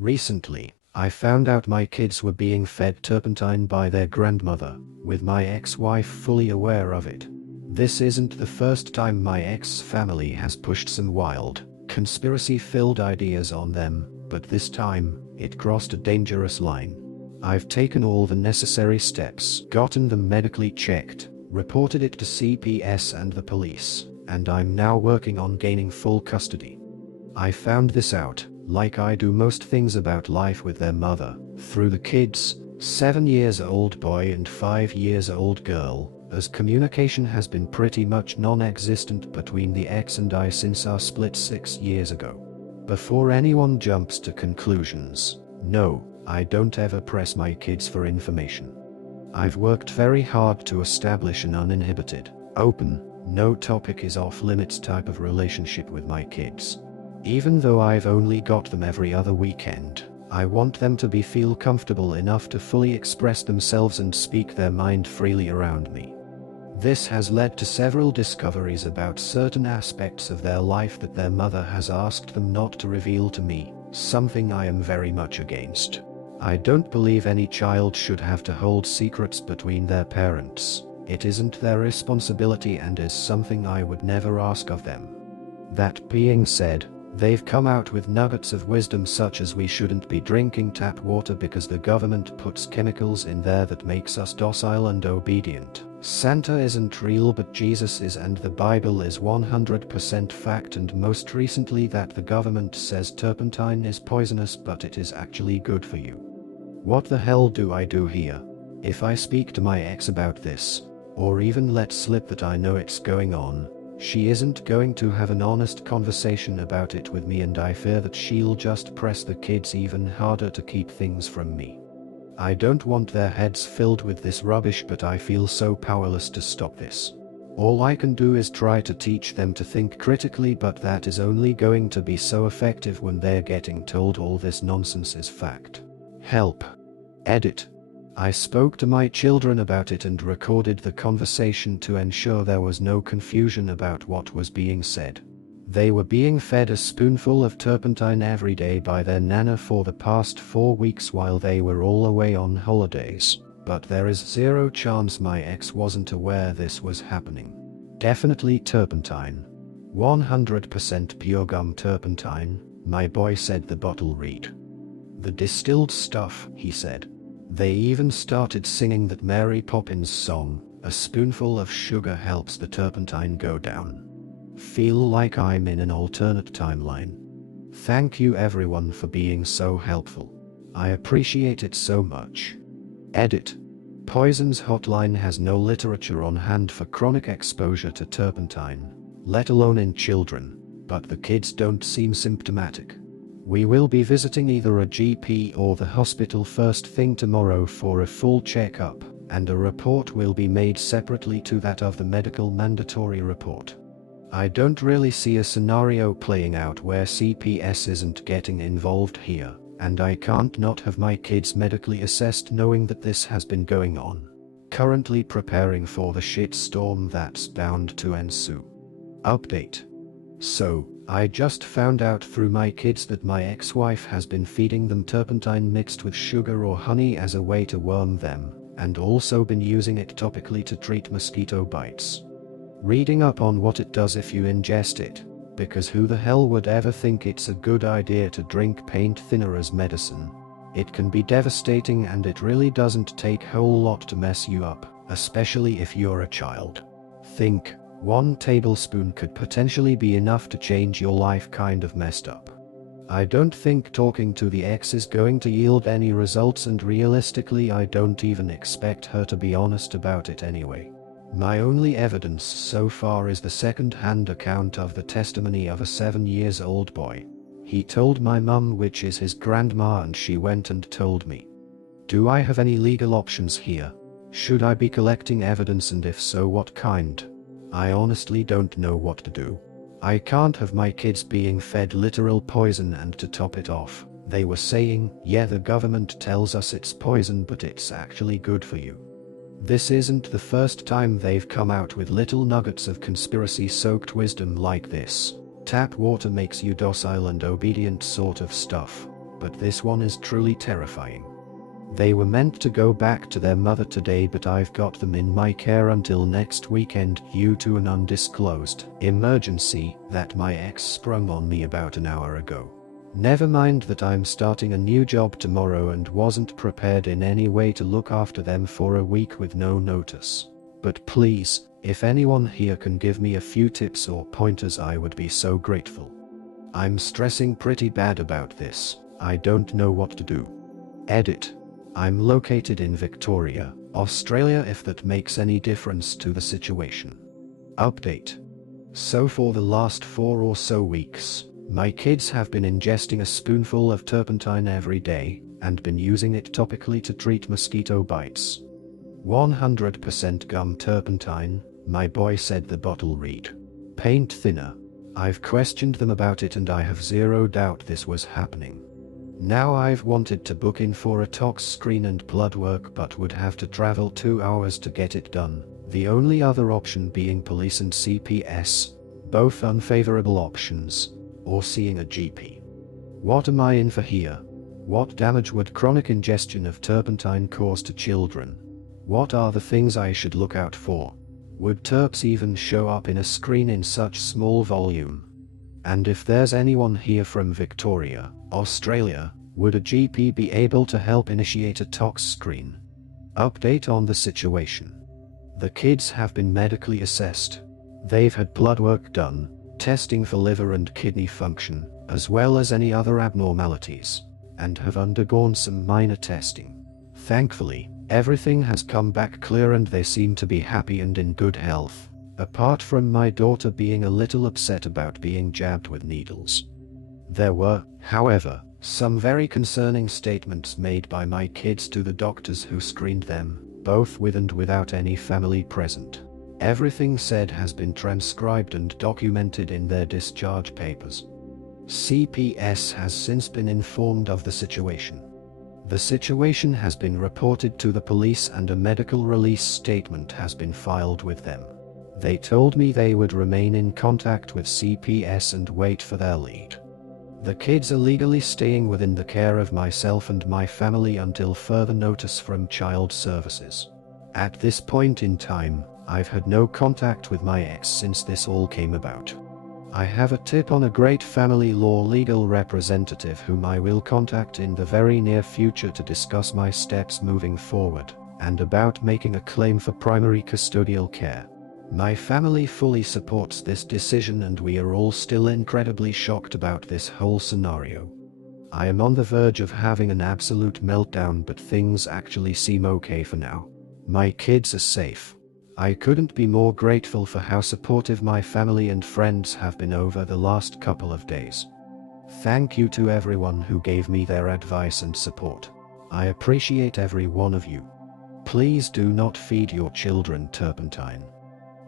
Recently, I found out my kids were being fed turpentine by their grandmother, with my ex-wife fully aware of it. This isn't the first time my ex-family has pushed some wild, conspiracy-filled ideas on them, but this time, it crossed a dangerous line. I've taken all the necessary steps, gotten them medically checked, reported it to CPS and the police, and I'm now working on gaining full custody. I found this out, like I do most things about life with their mother, through the kids, 7-year-old boy and 5-year-old girl, as communication has been pretty much non-existent between the ex and I since our split 6 years ago. Before anyone jumps to conclusions, no, I don't ever press my kids for information. I've worked very hard to establish an uninhibited, open, no topic is off limits type of relationship with my kids. Even though I've only got them every other weekend, I want them to feel comfortable enough to fully express themselves and speak their mind freely around me. This has led to several discoveries about certain aspects of their life that their mother has asked them not to reveal to me, something I am very much against. I don't believe any child should have to hold secrets between their parents. It isn't their responsibility and is something I would never ask of them. That being said, they've come out with nuggets of wisdom such as we shouldn't be drinking tap water because the government puts chemicals in there that makes us docile and obedient. Santa isn't real but Jesus is, and the Bible is 100% fact, and most recently that the government says turpentine is poisonous but it is actually good for you. What the hell do I do here? If I speak to my ex about this, or even let slip that I know it's going on, she isn't going to have an honest conversation about it with me, and I fear that she'll just press the kids even harder to keep things from me. I don't want their heads filled with this rubbish, but I feel so powerless to stop this. All I can do is try to teach them to think critically, but that is only going to be so effective when they're getting told all this nonsense is fact. Help. Edit. I spoke to my children about it and recorded the conversation to ensure there was no confusion about what was being said. They were being fed a spoonful of turpentine every day by their nana for the past 4 weeks while they were all away on holidays, but there is zero chance my ex wasn't aware this was happening. Definitely turpentine. 100% pure gum turpentine, my boy said the bottle read. The distilled stuff, he said. They even started singing that Mary Poppins song, a spoonful of sugar helps the turpentine go down. Feel like I'm in an alternate timeline. Thank you everyone for being so helpful. I appreciate it so much. Edit. Poison's hotline has no literature on hand for chronic exposure to turpentine, let alone in children, but the kids don't seem symptomatic. We will be visiting either a GP or the hospital first thing tomorrow for a full checkup, and a report will be made separately to that of the medical mandatory report. I don't really see a scenario playing out where CPS isn't getting involved here, and I can't not have my kids medically assessed knowing that this has been going on. Currently preparing for the shitstorm that's bound to ensue. Update. So, I just found out through my kids that my ex-wife has been feeding them turpentine mixed with sugar or honey as a way to worm them, and also been using it topically to treat mosquito bites. Reading up on what it does if you ingest it, because who the hell would ever think it's a good idea to drink paint thinner as medicine? It can be devastating, and it really doesn't take a whole lot to mess you up, especially if you're a child. Think, 1 tablespoon could potentially be enough to change your life. Kind of messed up. I don't think talking to the ex is going to yield any results, and realistically I don't even expect her to be honest about it anyway. My only evidence so far is the second-hand account of the testimony of a 7-year-old boy. He told my mum, which is his grandma, and she went and told me. Do I have any legal options here? Should I be collecting evidence, and if so, what kind? I honestly don't know what to do. I can't have my kids being fed literal poison, and to top it off, they were saying, yeah, the government tells us it's poison but it's actually good for you. This isn't the first time they've come out with little nuggets of conspiracy-soaked wisdom like this. Tap water makes you docile and obedient sort of stuff. but this one is truly terrifying. They were meant to go back to their mother today, but I've got them in my care until next weekend due to an undisclosed emergency that my ex sprung on me about an hour ago. Never mind that I'm starting a new job tomorrow and wasn't prepared in any way to look after them for a week with no notice. But please, if anyone here can give me a few tips or pointers, I would be so grateful. I'm stressing pretty bad about this. I don't know what to do. Edit. I'm located in Victoria, Australia, if that makes any difference to the situation. Update. So for the last 4 or so weeks, my kids have been ingesting a spoonful of turpentine every day and been using it topically to treat mosquito bites. 100% gum turpentine, my boy said. The bottle read paint thinner. I've questioned them about it and I have zero doubt this was happening. Now I've wanted to book in for a tox screen and blood work, but would have to travel 2 hours to get it done, the only other option being police and CPS, both unfavorable options, or seeing a GP. What am I in for here? What damage would chronic ingestion of turpentine cause to children? What are the things I should look out for? Would terps even show up in a screen in such small volume? And if there's anyone here from Victoria, Australia, would a GP be able to help initiate a tox screen? Update on the situation. The kids have been medically assessed. They've had blood work done, testing for liver and kidney function, as well as any other abnormalities, and have undergone some minor testing. Thankfully, everything has come back clear and they seem to be happy and in good health, apart from my daughter being a little upset about being jabbed with needles. There were, however, some very concerning statements made by my kids to the doctors who screened them, both with and without any family present. Everything said has been transcribed and documented in their discharge papers. CPS has since been informed of the situation. The situation has been reported to the police and a medical release statement has been filed with them. They told me they would remain in contact with CPS and wait for their lead. The kids are legally staying within the care of myself and my family until further notice from Child Services. At this point in time, I've had no contact with my ex since this all came about. I have a tip on a great family law legal representative whom I will contact in the very near future to discuss my steps moving forward, and about making a claim for primary custodial care. My family fully supports this decision and we are all still incredibly shocked about this whole scenario. I am on the verge of having an absolute meltdown, but things actually seem okay for now. My kids are safe. I couldn't be more grateful for how supportive my family and friends have been over the last couple of days. Thank you to everyone who gave me their advice and support. I appreciate every one of you. Please do not feed your children turpentine.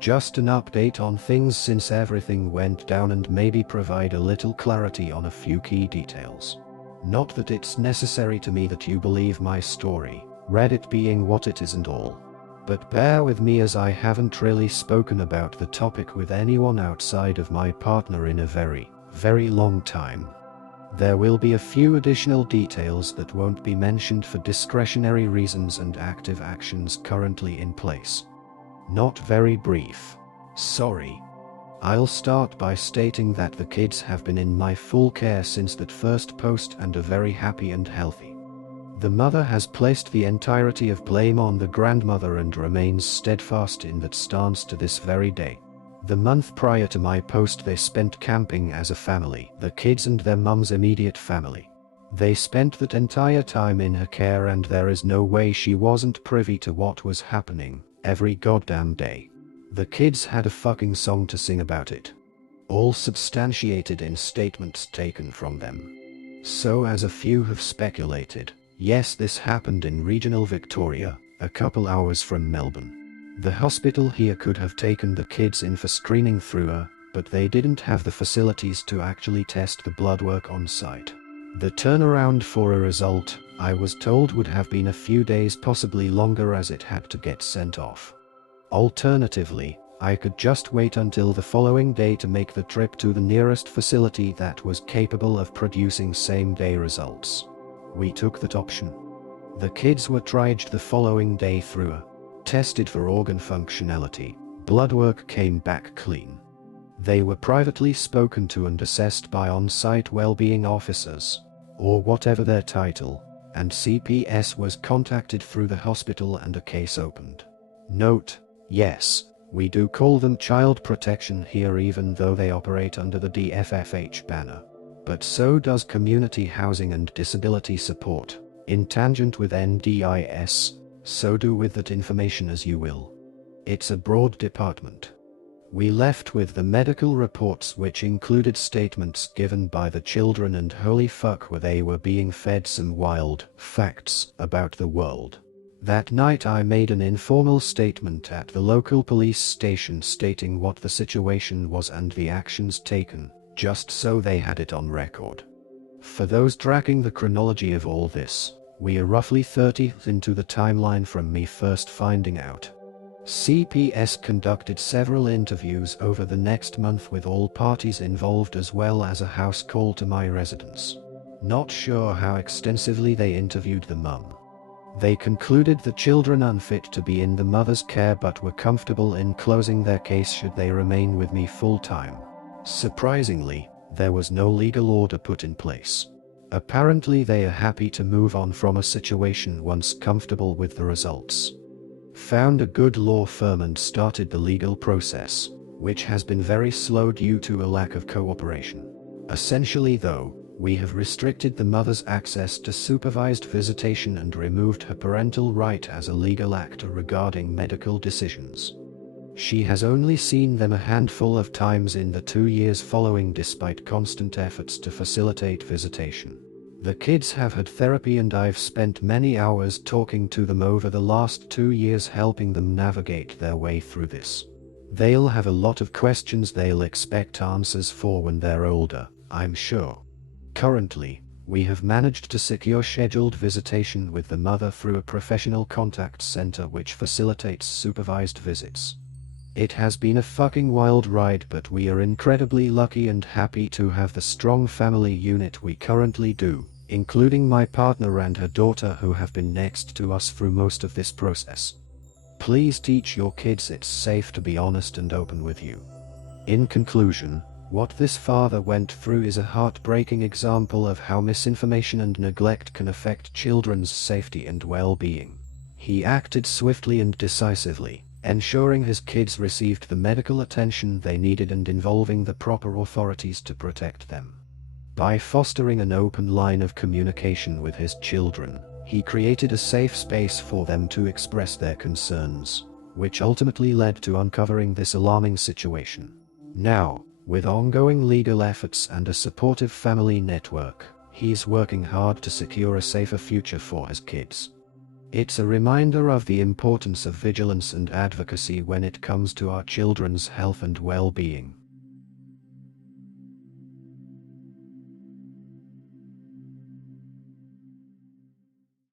Just an update on things since everything went down and maybe provide a little clarity on a few key details. Not that it's necessary to me that you believe my story, Reddit being what it is and all. But bear with me as I haven't really spoken about the topic with anyone outside of my partner in a very, very long time. There will be a few additional details that won't be mentioned for discretionary reasons and active actions currently in place. Not very brief. Sorry. I'll start by stating that the kids have been in my full care since that first post and are very happy and healthy. The mother has placed the entirety of blame on the grandmother and remains steadfast in that stance to this very day. The month prior to my post they spent camping as a family, the kids and their mum's immediate family. They spent that entire time in her care and there is no way she wasn't privy to what was happening every goddamn day. The kids had a fucking song to sing about it. All substantiated in statements taken from them. So as a few have speculated, yes, this happened in regional Victoria, a couple hours from Melbourne. The hospital here could have taken the kids in for screening through her, but they didn't have the facilities to actually test the blood work on site. The turnaround for a result, I was told, would have been a few days, possibly longer, as it had to get sent off. Alternatively, I could just wait until the following day to make the trip to the nearest facility that was capable of producing same-day results. We took that option. The kids were triaged the following day through a tested for organ functionality. Blood work came back clean. They were privately spoken to and assessed by on-site well-being officers, or whatever their title, and CPS was contacted through the hospital and a case opened. Note: yes, we do call them child protection here even though they operate under the DFFH banner. But so does community housing and disability support. In tangent with NDIS, so do with that information as you will. It's a broad department. We left with the medical reports, which included statements given by the children, and holy fuck where they were being fed some wild facts about the world. That night I made an informal statement at the local police station stating what the situation was and the actions taken, just so they had it on record. For those tracking the chronology of all this, we are roughly 30 into the timeline from me first finding out. CPS conducted several interviews over the next month with all parties involved, as well as a house call to my residence. Not sure how extensively they interviewed the mum. They concluded the children unfit to be in the mother's care but were comfortable in closing their case should they remain with me full-time. Surprisingly, there was no legal order put in place. Apparently they are happy to move on from a situation once comfortable with the results. Found a good law firm and started the legal process, which has been very slow due to a lack of cooperation. Essentially though, we have restricted the mother's access to supervised visitation and removed her parental right as a legal actor regarding medical decisions. She has only seen them a handful of times in the 2 years following, despite constant efforts to facilitate visitation. The kids have had therapy and I've spent many hours talking to them over the last 2 years, helping them navigate their way through this. They'll have a lot of questions they'll expect answers for when they're older, I'm sure. Currently, we have managed to secure scheduled visitation with the mother through a professional contact center which facilitates supervised visits. It has been a fucking wild ride, but we are incredibly lucky and happy to have the strong family unit we currently do, including my partner and her daughter who have been next to us through most of this process. Please teach your kids it's safe to be honest and open with you. In conclusion, what this father went through is a heartbreaking example of how misinformation and neglect can affect children's safety and well-being. He acted swiftly and decisively, ensuring his kids received the medical attention they needed and involving the proper authorities to protect them. By fostering an open line of communication with his children, he created a safe space for them to express their concerns, which ultimately led to uncovering this alarming situation. Now, with ongoing legal efforts and a supportive family network, he's working hard to secure a safer future for his kids. It's a reminder of the importance of vigilance and advocacy when it comes to our children's health and well-being.